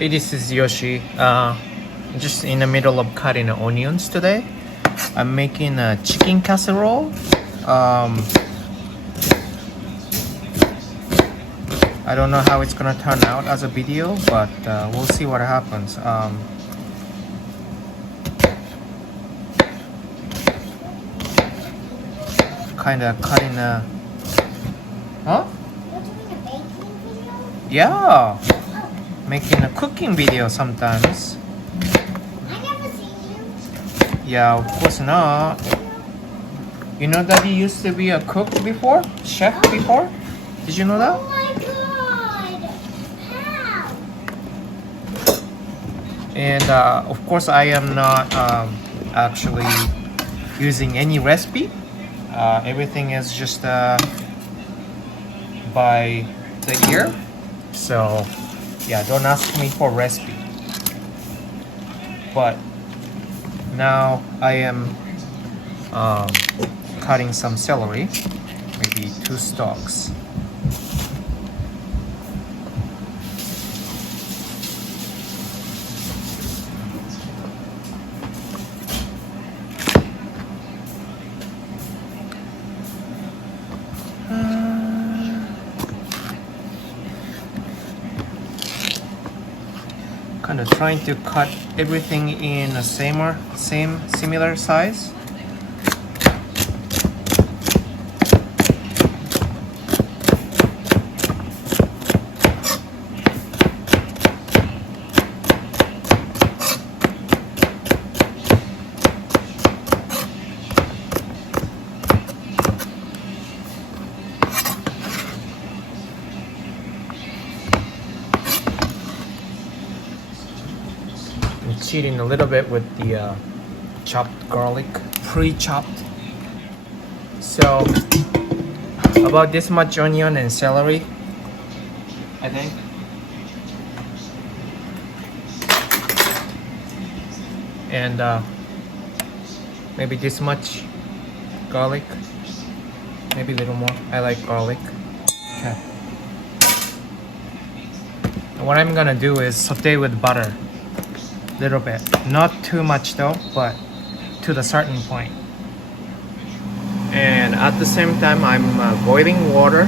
Hey, this is Yoshi. Just in the middle of cutting the onions today. I'm making a chicken casserole. I don't know how it's gonna turn out as a video, but we'll see what happens. Kind of cutting a... Huh? You're doing a baking video? Yeah. Making a cooking video sometimes. I never seen you. Yeah, of course not. You know that he used to be a cook before? Chef before? Did you know that? Oh my god! How? And of course I am not actually using any recipe. Everything is just by the ear. So yeah, don't ask me for recipe. But now I am cutting some celery, maybe 2 stalks. Kind of trying to cut everything in a similar size. Cheating a little bit with the chopped garlic, pre-chopped. So about this much onion and celery, I think. And maybe this much garlic, maybe a little more. I like garlic. Okay. And what I'm gonna do is saute with butter. Little bit, not too much though, but to the certain point. And at the same time I'm boiling water.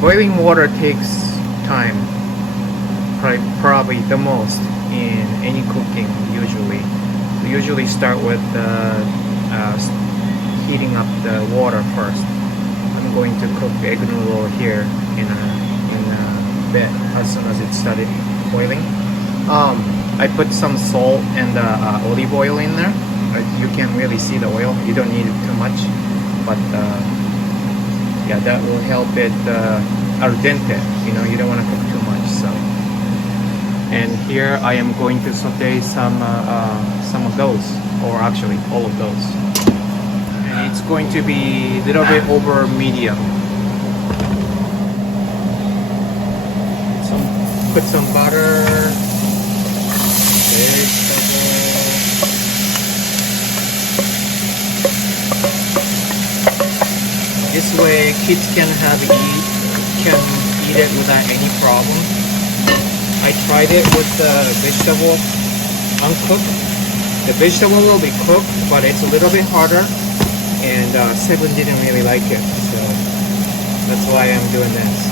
Boiling water takes time, probably the most in any cooking. We usually start with heating up the water first. I'm going to cook egg noodle here in a bit as soon as it started boiling. I put some salt and olive oil in there. You can't really see the oil. You don't need it too much, but yeah, that will help it al dente. You know, you don't want to cook too much. So, and here I am going to saute some of those, or actually all of those. And it's going to be a little bit over medium. Put some butter. This way kids can eat it without any problem. I tried it with the vegetable uncooked. The vegetable will be cooked, but it's a little bit harder, and Seven didn't really like it, so that's why I'm doing this.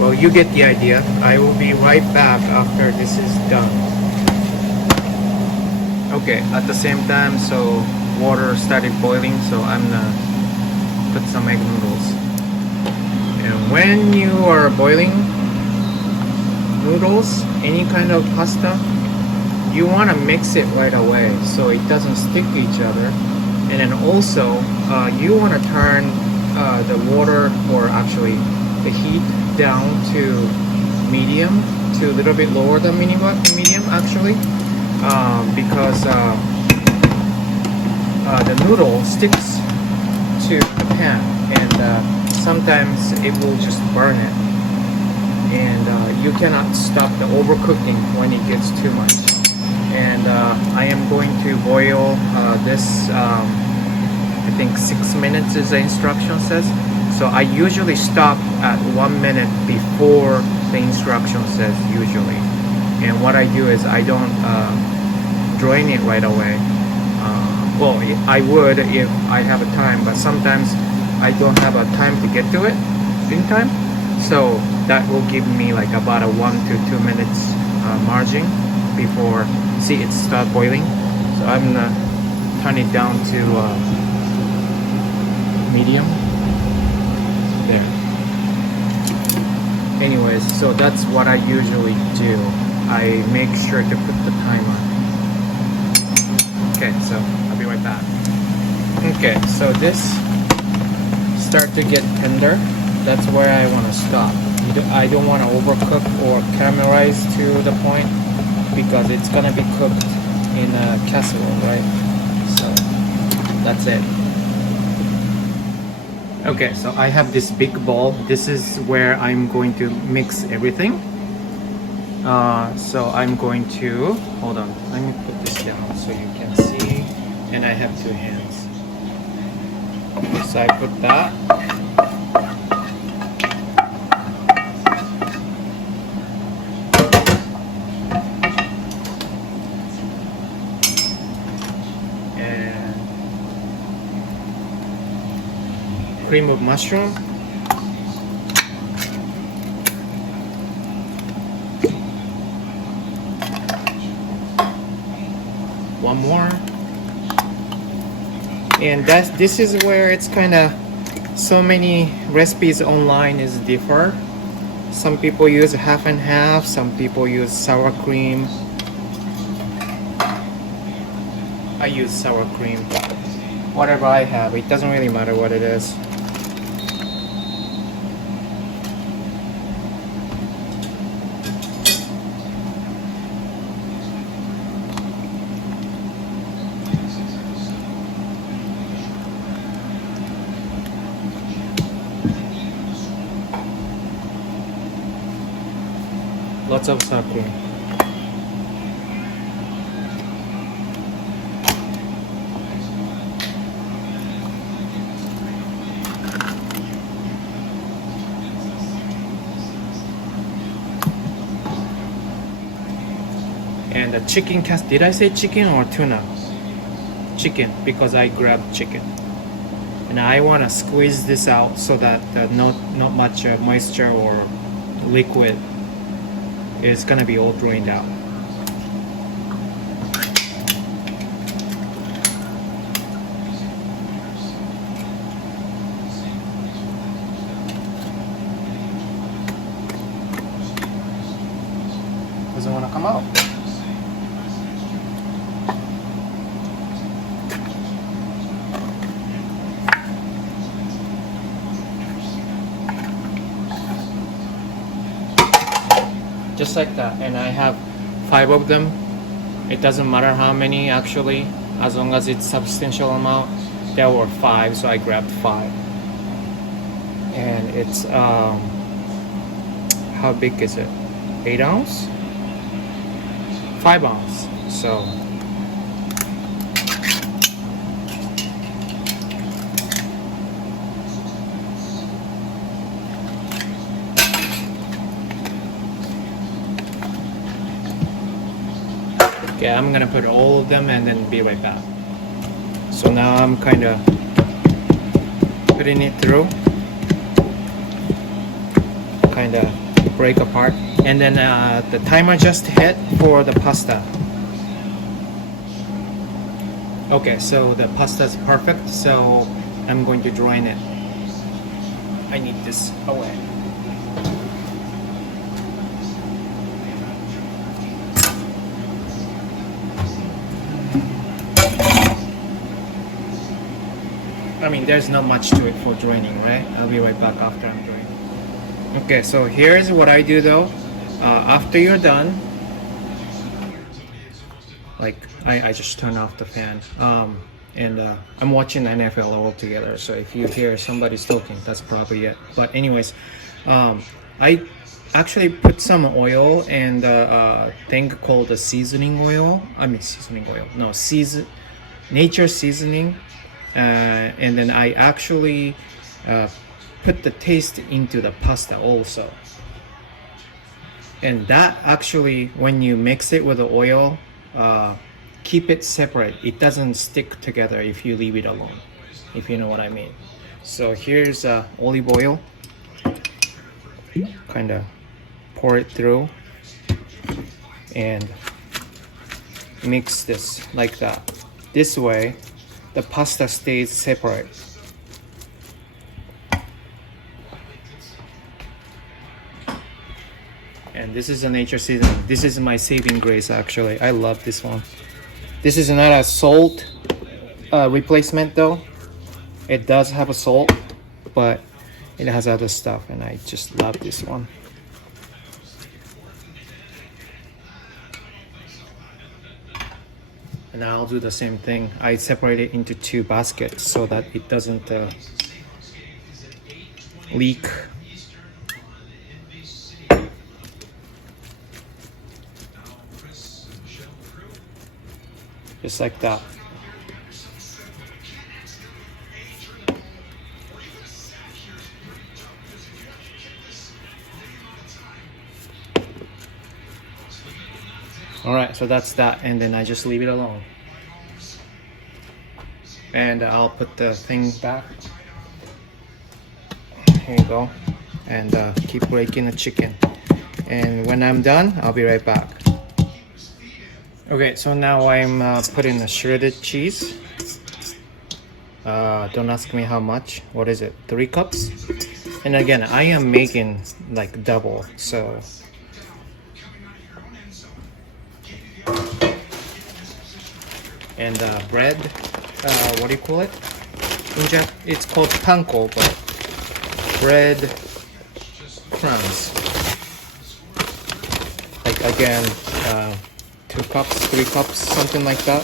Well, you get the idea. I will be right back after this is done. Okay, at the same time, so water started boiling, so I'm gonna put some egg noodles. And when you are boiling noodles, any kind of pasta, you want to mix it right away so it doesn't stick to each other. And then also, you want to turn the water, or actually the heat, down to medium, to a little bit lower than medium actually, because the noodle sticks to the pan, and sometimes it will just burn it, and you cannot stop the overcooking when it gets too much. And I am going to boil this, I think 6 minutes is the instruction says. So I usually stop at 1 minute before the instruction says usually. And what I do is I don't drain it right away. Well, I would if I have a time, but sometimes I don't have a time to get to it in time. So that will give me like about a 1 to 2 minutes margin before, see, it start boiling. So I'm gonna turn it down to medium. There. Anyways, so that's what I usually do. I make sure to put the timer. Okay, so I'll be right back. Okay, so this start to get tender. That's where I want to stop. I don't want to overcook or caramelize to the point, because it's gonna be cooked in a casserole, right? So that's it. Okay, so I have this big bowl. This is where I'm going to mix everything. So I'm going to, hold on, let me put this down so you can see. And I have 2 hands. So I put that. And cream of mushroom. One more. And this is where it's kind of, so many recipes online is differ. Some people use half and half, some people use sour cream. I use sour cream. Whatever I have, it doesn't really matter what it is. Lots of sour cream. And the chicken cast, did I say chicken or tuna? Chicken, because I grabbed chicken. And I want to squeeze this out so that not much moisture or liquid is gonna be all drained out. Doesn't want to come out. Just like that, and I have 5 of them. It doesn't matter how many actually, as long as it's substantial amount. There were 5, so I grabbed 5. And it's how big is it? 8 ounce? 5 ounce. So okay, I'm gonna put all of them and then be right back. So now I'm kind of putting it through, kind of break apart, and then the timer just hit for the pasta. Okay, so the pasta is perfect, so I'm going to drain it. I need this away. I mean, there's not much to it for draining, right? I'll be right back after I'm draining. Okay, so here's what I do though. After you're done, like I just turn off the fan. and I'm watching NFL all together. So if you hear somebody's talking, that's probably it. But anyways, I actually put some oil and thing called the seasoning oil. I mean seasoning oil. No, nature seasoning, and then I actually put the taste into the pasta also. And that actually, when you mix it with the oil, keep it separate. It doesn't stick together if you leave it alone, if you know what I mean. So here's olive oil. Kind of pour it through and mix this like that. This way, the pasta stays separate. And this is a nature seasoning. This is my saving grace actually. I love this one. This is not a salt replacement though. It does have a salt, but it has other stuff and I just love this one. And I'll do the same thing. I separate it into 2 baskets so that it doesn't leak. Just like that. Alright, so that's that, and then I just leave it alone. And I'll put the thing back. Here you go. And keep breaking the chicken. And when I'm done, I'll be right back. Okay, so now I'm putting the shredded cheese. Don't ask me how much. What is it? 3 cups? And again, I am making like double, so. And bread, what do you call it? In Japan, it's called panko, but bread crumbs. Like again, 2 cups, 3 cups, something like that.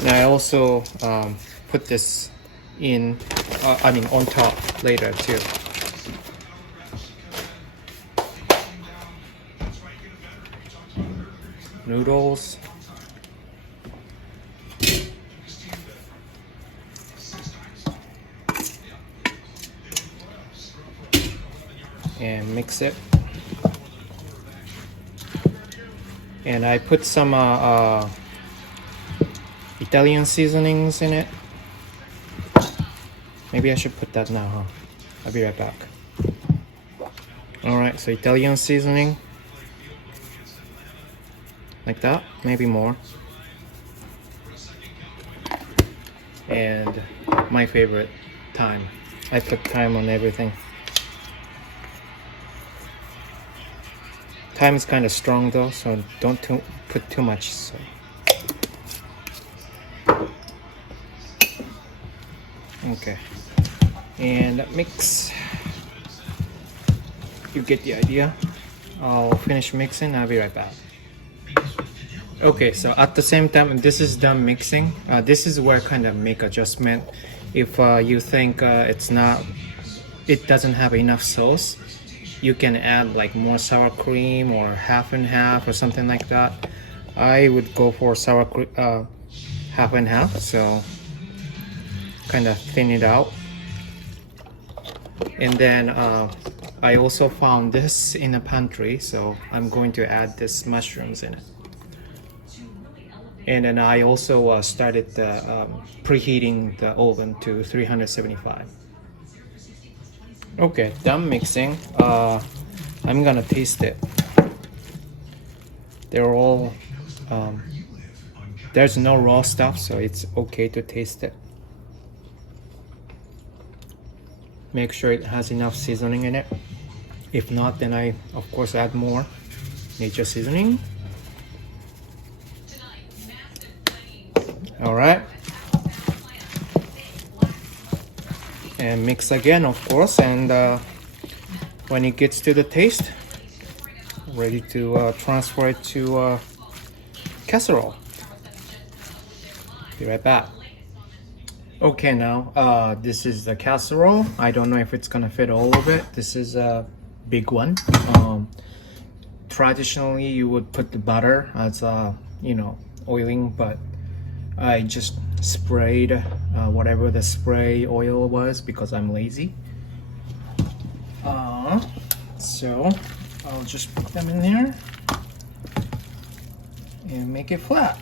And I also put this in, on top later too. Noodles. And mix it. And I put some Italian seasonings in it. Maybe I should put that now, huh? I'll be right back. Alright, so Italian seasoning. Like that, maybe more. And my favorite, thyme. I put thyme on everything. Thyme is kind of strong though, so don't put too much. So. Okay, and mix. You get the idea. I'll finish mixing. I'll be right back. Okay, so at the same time, this is done mixing. This is where kind of make adjustment. If you think it doesn't have enough sauce, you can add like more sour cream or half and half or something like that. I would go for sour cream, half and half. So kind of thin it out. And then I also found this in the pantry, so I'm going to add this mushrooms in it. And then I also started preheating the oven to 375. Okay, done mixing. I'm gonna taste it. They're all, there's no raw stuff, so it's okay to taste it. Make sure it has enough seasoning in it. If not, then I of course add more nature seasoning. All right, and mix again, of course. And when it gets to the taste, ready to transfer it to casserole. Be right back. Okay, now this is the casserole. I don't know if it's gonna fit all of it. This is a big one. Traditionally you would put the butter as oiling, but I just sprayed whatever the spray oil was because I'm lazy. So I'll just put them in there and make it flat.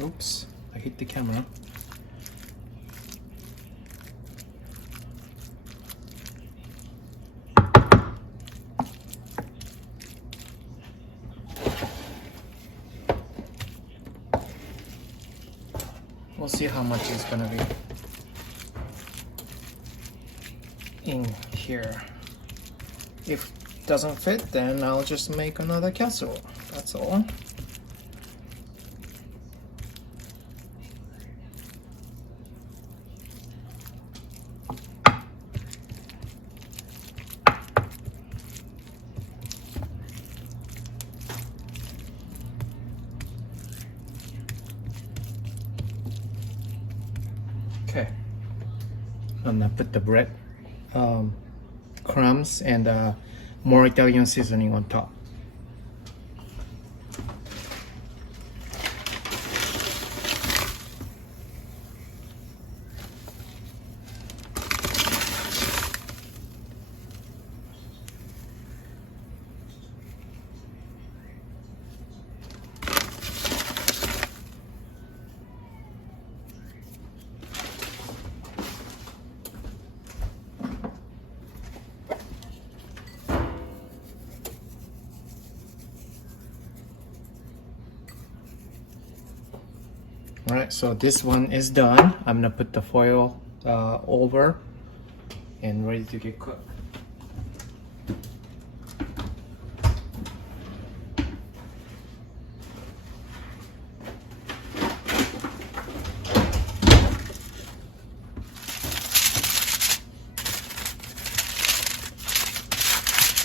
Oops, I hit the camera. We'll see how much it's gonna be in here. If it doesn't fit, then I'll just make another casserole. That's all. Okay, I'm gonna put the bread crumbs and more Italian seasoning on top. Alright, so this one is done. I'm gonna put the foil over and ready to get cooked.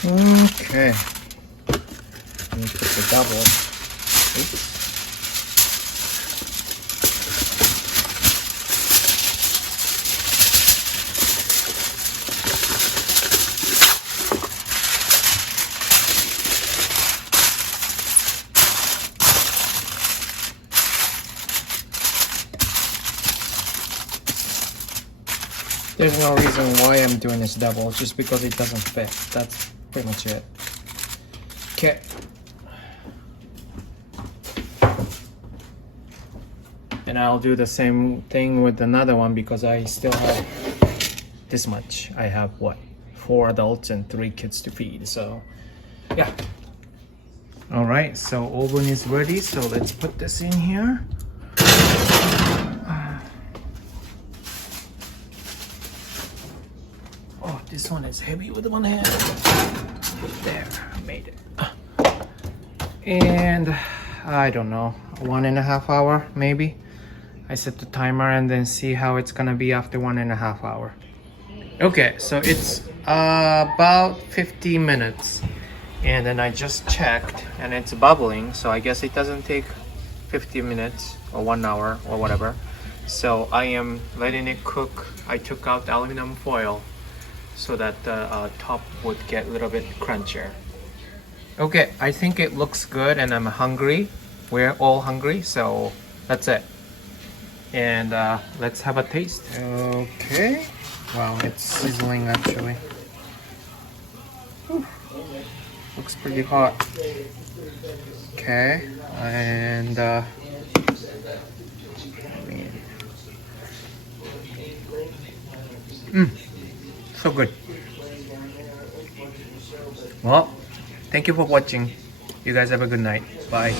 Okay, let me put the double. Oops. There's no reason why I'm doing this double, just because it doesn't fit. That's pretty much it. Okay. And I'll do the same thing with another one because I still have this much. I have what? 4 adults and 3 kids to feed, so yeah. Alright, so oven is ready, so let's put this in here. Oh, this one is heavy with one hand. There, I made it. And I don't know, 1.5 hours maybe. I set the timer and then see how it's gonna be after 1.5 hours. Okay, so it's about 50 minutes. And then I just checked and it's bubbling, so I guess it doesn't take 50 minutes or 1 hour or whatever. So I am letting it cook. I took out the aluminum foil so that the top would get a little bit crunchier. Okay, I think it looks good and I'm hungry. We're all hungry, so that's it. And let's have a taste. Okay, wow, it's sizzling actually. Whew. Looks pretty hot. Okay, and so good. Well, thank you for watching. You guys have a good night. Bye.